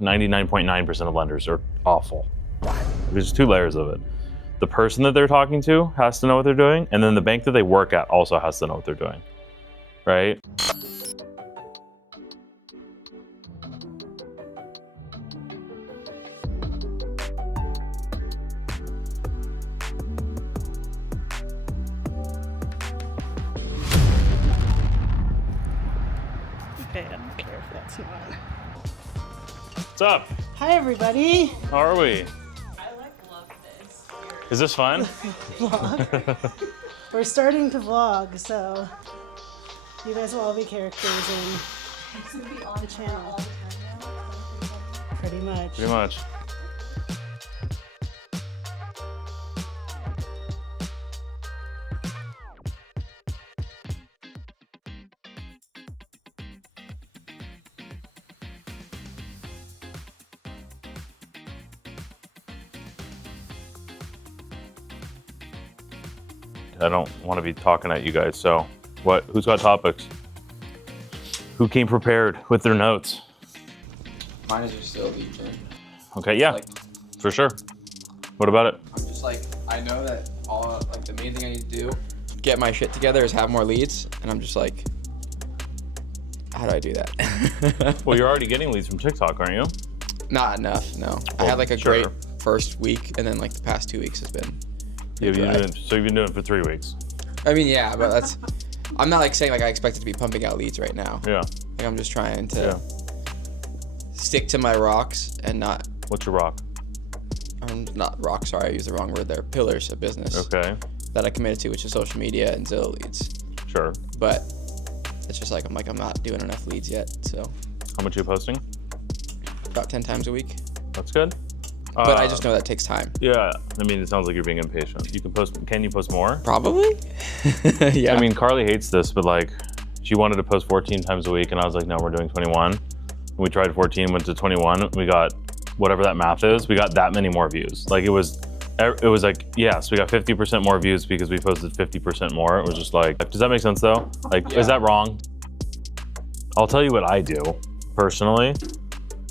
99.9% of lenders are awful. There's two layers of it. The person that they're talking to has to know what they're doing, and then the bank that they work at also has to know what they're doing, right? Okay, I don't care if that's not. What's up? Hi, everybody. How are we? I love this. Is this fun? Vlog. We're starting to vlog, so you guys will all be characters in Be on the channel. all the time now. Pretty much. Pretty much. I don't want to be talking at you guys, so who's got topics? Who came prepared with their notes? Mine is just still legion. Okay, yeah, Like, for sure. What about it? I'm just like, I know that the main thing I need to do, get my shit together, is have more leads, and I'm just like, how do I do that? Well, you're already getting leads from TikTok, aren't you? Not enough, no. I Well, had like a sure. great first week, and then like the past 2 weeks has been. So you've dry. been doing it for 3 weeks. I mean, yeah, but that's. I'm not like saying like I expect it to be pumping out leads right now. Yeah. Like I'm just trying to Yeah. stick to my rocks and not. What's your rock? Not rocks. Sorry, I used the wrong word there. Pillars of business. Okay. That I committed to, which is social media and Zillow leads. Sure. But it's just like I'm not doing enough leads yet. So How much are you posting? about 10 times a week. That's good. But I just know that takes time. Yeah. I mean, it sounds like you're being impatient. Can you post more? Probably. Yeah. I mean, Carly hates this, but like, she wanted to post 14 times a week, and I was like, no, we're doing 21. We tried 14, went to 21. We got whatever that math is. We got that many more views. Like it was like, yes, we got 50% more views because we posted 50% more. It was just like, does that make sense though? Like, Yeah. Is that wrong? I'll tell you what I do personally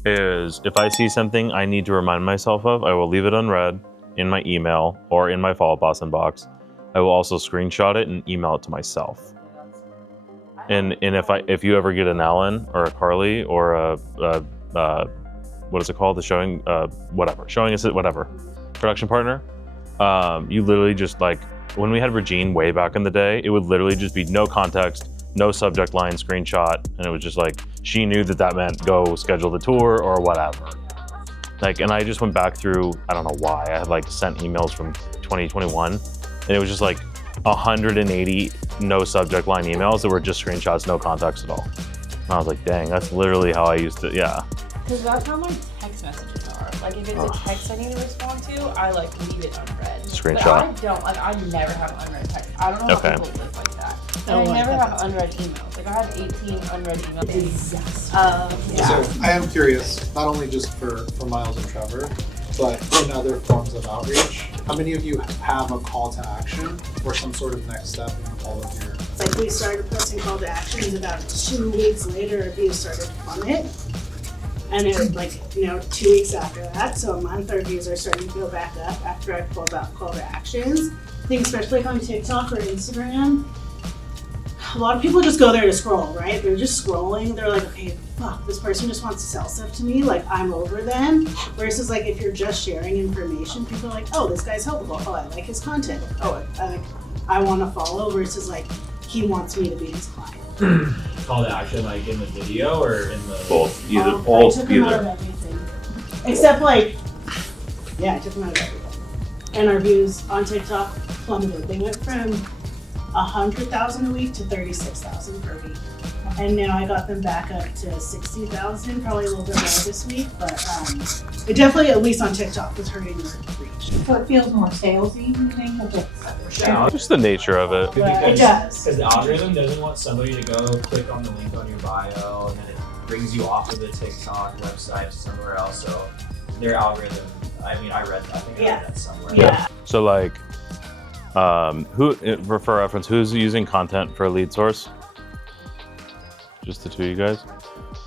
is if I see something I need to remind myself of, I will leave it unread in my email or in my follow-up boss inbox. I will also screenshot it and email it to myself. And if you ever get an Alan or a Carly or a what is it called? The showing assistant, whatever, production partner. You literally just like, when we had Regine way back in the day, it would literally just be no context, no subject line, screenshot. And it was just like, she knew that meant go schedule the tour or whatever. Like, and I just went back through, I don't know why, I had like sent emails from 2021 and it was just like 180 no subject line emails that were just screenshots, no context at all. And I was like, dang, that's literally how I used to, yeah. Because that's how my text messages are. Like if it's a text I need to respond to, I like leave it unread. Screenshot. But I don't, like I never have unread text. I don't know how Okay. people live like that. And Oh, I like never that. have unread emails. Like I have 18 unread emails. Yes. Yeah. So I am curious, not only just for Miles and Trevor, but in other forms of outreach, how many of you have a call to action or some sort of next step in all of your? Like we started posting call to actions about 2 weeks later, reviews started to plummet. And it was like, 2 weeks after that, so a month our views are starting to go back up after I pulled out call to actions. I think especially like on TikTok or Instagram, a lot of people just go there to scroll, right? They're just scrolling. They're like, okay, fuck, this person just wants to sell stuff to me. Like, I'm over them. Versus, like, if you're just sharing information, people are like, oh, this guy's helpful. Oh, I like his content. Oh, I want to follow. Versus, like, he wants me to be his client. Call to action like in the video or in the Both, I took him out of everything. Except, like, yeah, I took him out of everything. And our views on TikTok plummeted. They went from 100,000 a week to 36,000 per week. And now I got them back up to 60,000, probably a little bit more this week, but it definitely, at least on TikTok, was hurting their reach. So it feels more salesy, you think? Of it? Just the nature of it. It does. Because the algorithm doesn't want somebody to go click on the link on your bio and then it brings you off of the TikTok website to somewhere else. So their algorithm, I mean, I think I read that somewhere. Yeah. So like, for reference, who's using content for a lead source? Just the two of you guys?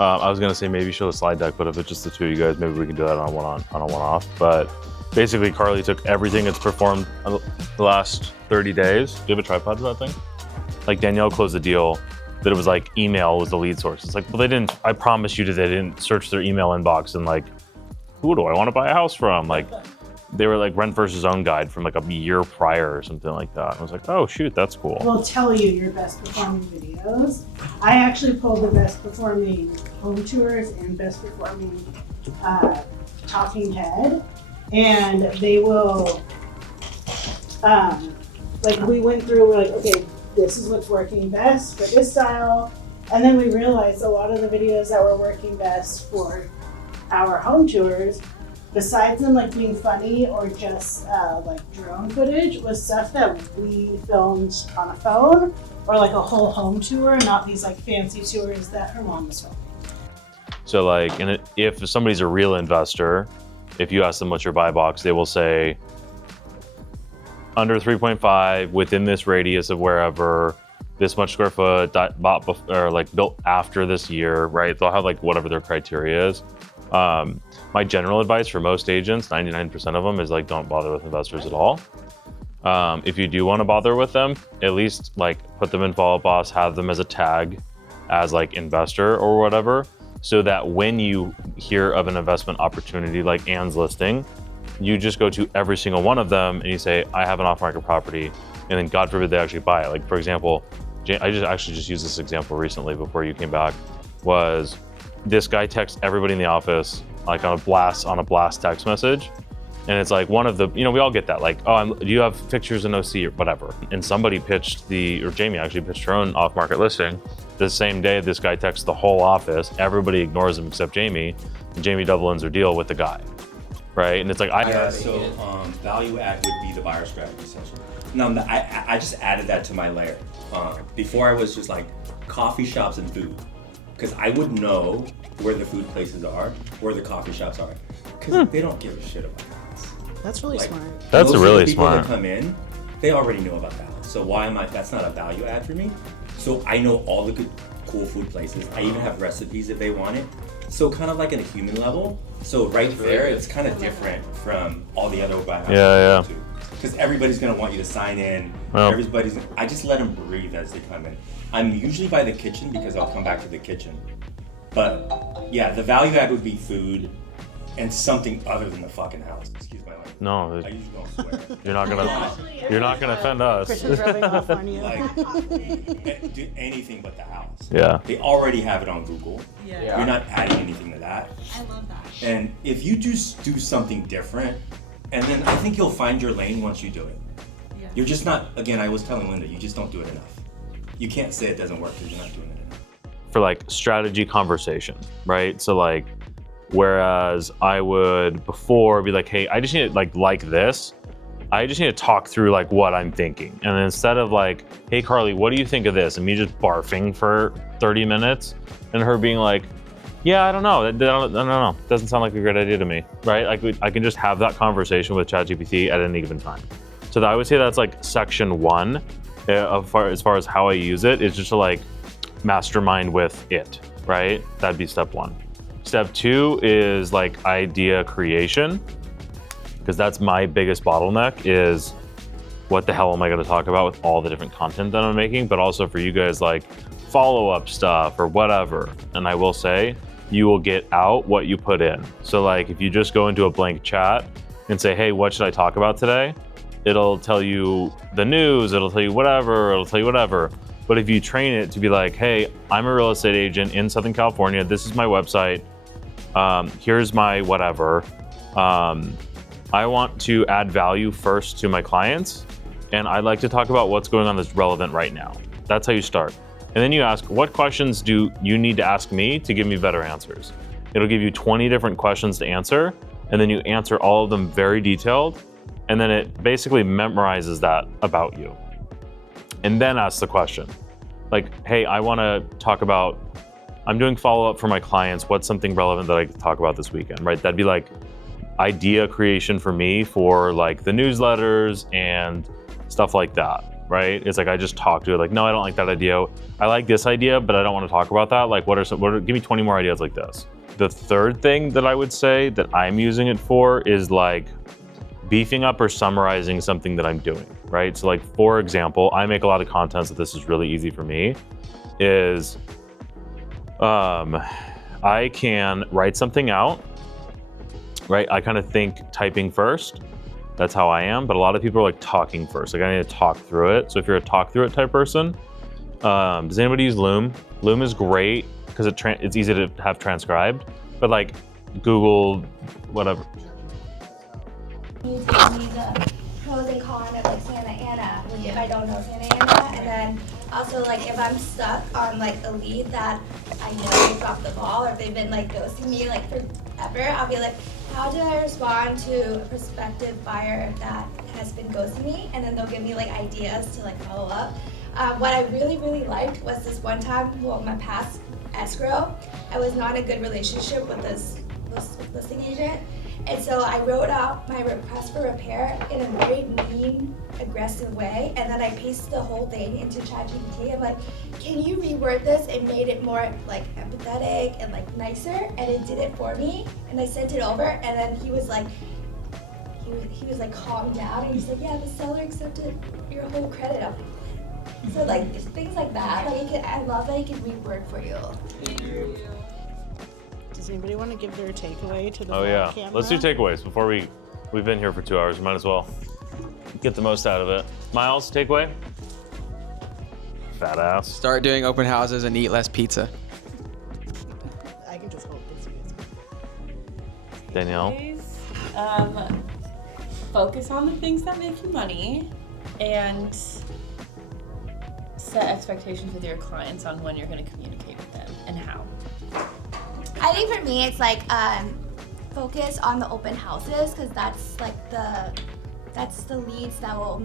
I was gonna say maybe show the slide deck, but if it's just the two of you guys, maybe we can do that on a one-off. But basically, Carly took everything it's performed the last 30 days. Do you have a tripod for that thing? Like Danielle closed the deal that it was like email was the lead source. It's like, well, they didn't. I promise you that they didn't search their email inbox and like, who do I want to buy a house from? Like, they were like Rent versus Own guide from like a year prior or something like that. I was like, oh shoot, that's cool. Will tell you your best performing videos. I actually pulled the best performing home tours and best performing talking head, and they will like we went through, we're like, okay, this is what's working best for this style, and then we realized a lot of the videos that were working best for our home tours, besides them like being funny or just like drone footage, was stuff that we filmed on a phone or like a whole home tour, not these like fancy tours that her mom was filming. So like, and if somebody's a real investor, if you ask them what's your buy box, they will say under 3.5 within this radius of wherever, this much square foot, bought or like built after this year, right? They'll have like whatever their criteria is. My general advice for most agents, 99% of them, is like don't bother with investors at all. If you do want to bother with them, at least like put them in Follow Up Boss, have them as a tag as like investor or whatever, so that when you hear of an investment opportunity like Anne's listing, you just go to every single one of them and you say, I have an off-market property, and then God forbid they actually buy it. Like for example, I just used this example recently before you came back, was this guy texts everybody in the office like on a blast text message, and it's like one of the, you know, we all get that, like, oh, do you have pictures in OC or whatever? And somebody pitched Jamie actually pitched her own off-market listing. The same day, this guy texts the whole office, everybody ignores him except Jamie, and Jamie double ends her deal with the guy, right? And it's like, value add would be the buyer strategy session. No, I just added that to my layer. Before I was just like coffee shops and food, because I would know where the food places are, where the coffee shops are, because they don't give a shit about that. That's really smart. That's really people smart. That come in, they already know about that. So why am I? That's not a value add for me. So I know all the good, cool food places. I even have recipes if they want it. So kind of like at a human level. So right there, it's kind of different from all the other buy houses. Yeah. Because everybody's gonna want you to sign in. Well, I just let them breathe as they come in. I'm usually by the kitchen because I'll come back to the kitchen. But yeah, the value add would be food and something other than the fucking house. Excuse my language. no, I usually don't swear. you're not gonna offend us. Christian's rubbing off on you. Like, do anything but the house. Yeah. They already have it on Google. Yeah. You're not adding anything to that. I love that. And if you just do something different, and then I think you'll find your lane once you do it. Yeah. You're just not, again, I was telling Linda, you just don't do it enough. You can't say it doesn't work because you're not doing it enough. For like strategy conversation, right? So like, whereas I would before be like, hey, I just need to like this. I just need to talk through like what I'm thinking. And then instead of like, hey Carly, what do you think of this? And me just barfing for 30 minutes and her being like, yeah, I don't know. I don't know. Doesn't sound like a great idea to me, right? Like I can just have that conversation with ChatGPT at any given time. So I would say that's like section one as far as how I use it, is just to like mastermind with it, right? That'd be step one. Step two is like idea creation, because that's my biggest bottleneck, is what the hell am I going to talk about with all the different content that I'm making, but also for you guys like follow-up stuff or whatever. And I will say, you will get out what you put in. So like if you just go into a blank chat and say, hey, what should I talk about today? It'll tell you the news, it'll tell you whatever. But if you train it to be like, hey, I'm a real estate agent in Southern California, this is my website, here's my whatever. I want to add value first to my clients, and I'd like to talk about what's going on that's relevant right now. That's how you start. And then you ask, what questions do you need to ask me to give me better answers? It'll give you 20 different questions to answer, and then you answer all of them very detailed, and then it basically memorizes that about you. And then ask the question. Like, hey, I wanna talk about, I'm doing follow-up for my clients, what's something relevant that I could talk about this weekend, right? That'd be like idea creation for me for like the newsletters and stuff like that. right? It's like I just talk to it like, no, I don't like that idea. I like this idea, but I don't want to talk about that. Like, give me 20 more ideas like this. The third thing that I would say that I'm using it for is like beefing up or summarizing something that I'm doing, right? So like, for example, I make a lot of content, so this is really easy for me, is I can write something out, right? I kind of think typing first. That's how I am, but a lot of people are like talking first. Like I need to talk through it. So if you're a talk through it type person, does anybody use Loom? Loom is great because it's easy to have transcribed, but like Google, whatever. You tell me the pros and cons of like Santa Ana if I don't know Santa Ana, and then also like if I'm stuck on like a lead that I know they dropped the ball or if they've been like ghosting me like forever, I'll be like, how do I respond to a prospective buyer that has been ghosting me? And then they'll give me like ideas to like follow up. What I really liked was this one time, well, my past escrow, I was not in a good relationship with this listing agent. And so I wrote out my request for repair in a very mean, aggressive way, and then I pasted the whole thing into ChatGPT. I'm like, can you reword this and made it more like empathetic and like nicer? And it did it for me, and I sent it over, and then he was like, he was like calmed down, and he's like, yeah, the seller accepted your whole credit. I'm like, so like things like that, like I love that he can reword for you. Does anybody want to give their takeaway to the Oh yeah, camera? let's do takeaways before we've been here for 2 hours. We might as well get the most out of it. Miles, takeaway? Fat ass. Start doing open houses and eat less pizza. I can just hold this. Danielle? Focus on the things that make you money and set expectations with your clients on when you're going to communicate with them and how. I think for me, it's like focus on the open houses because that's like that's the leads that will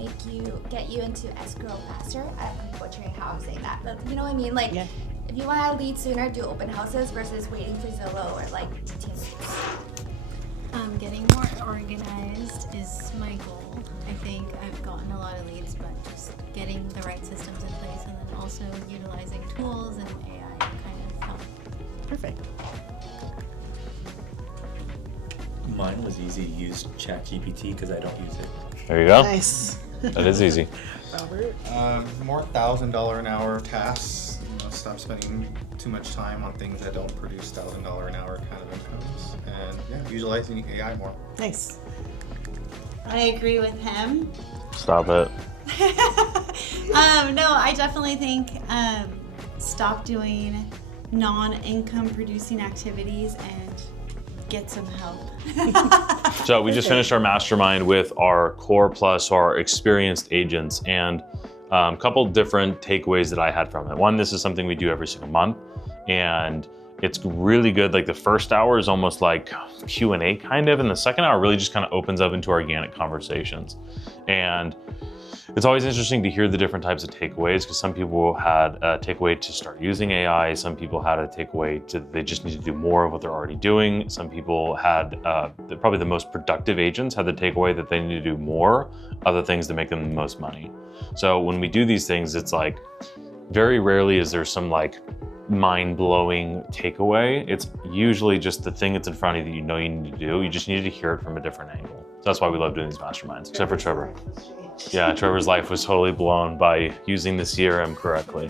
get you into escrow faster. I'm butchering how I'm saying that, but you know what I mean. Like, if you want to lead sooner, do open houses versus waiting for Zillow or like team leads. Getting more organized is my goal. I think I've gotten a lot of leads, but just getting the right systems in place and then also utilizing tools and AI to kind of help. Perfect. Mine was easy to use ChatGPT because I don't use it. There you go. Nice. That is easy. Robert? More $1,000 an hour tasks. Stop spending too much time on things that don't produce $1,000 an hour kind of incomes. And yeah, utilizing AI more. Nice. I agree with him. Stop it. No, I definitely think stop doing non-income producing activities and get some help. So we just finished our mastermind with our core plus our experienced agents, and a couple different takeaways that I had from it. One, this is something we do every single month, and it's really good. Like the first hour is almost like Q&A kind of, and the second hour really just kind of opens up into organic conversations. And it's always interesting to hear the different types of takeaways because some people had a takeaway to start using AI. Some people had a takeaway to they just need to do more of what they're already doing. Some people had, probably the most productive agents had the takeaway that they need to do more other things that make them the most money. So when we do these things, it's like very rarely is there some like mind-blowing takeaway. It's usually just the thing that's in front of you that you know you need to do. You just need to hear it from a different angle. So that's why we love doing these masterminds, except for Trevor. Yeah, Trevor's life was totally blown by using the CRM correctly.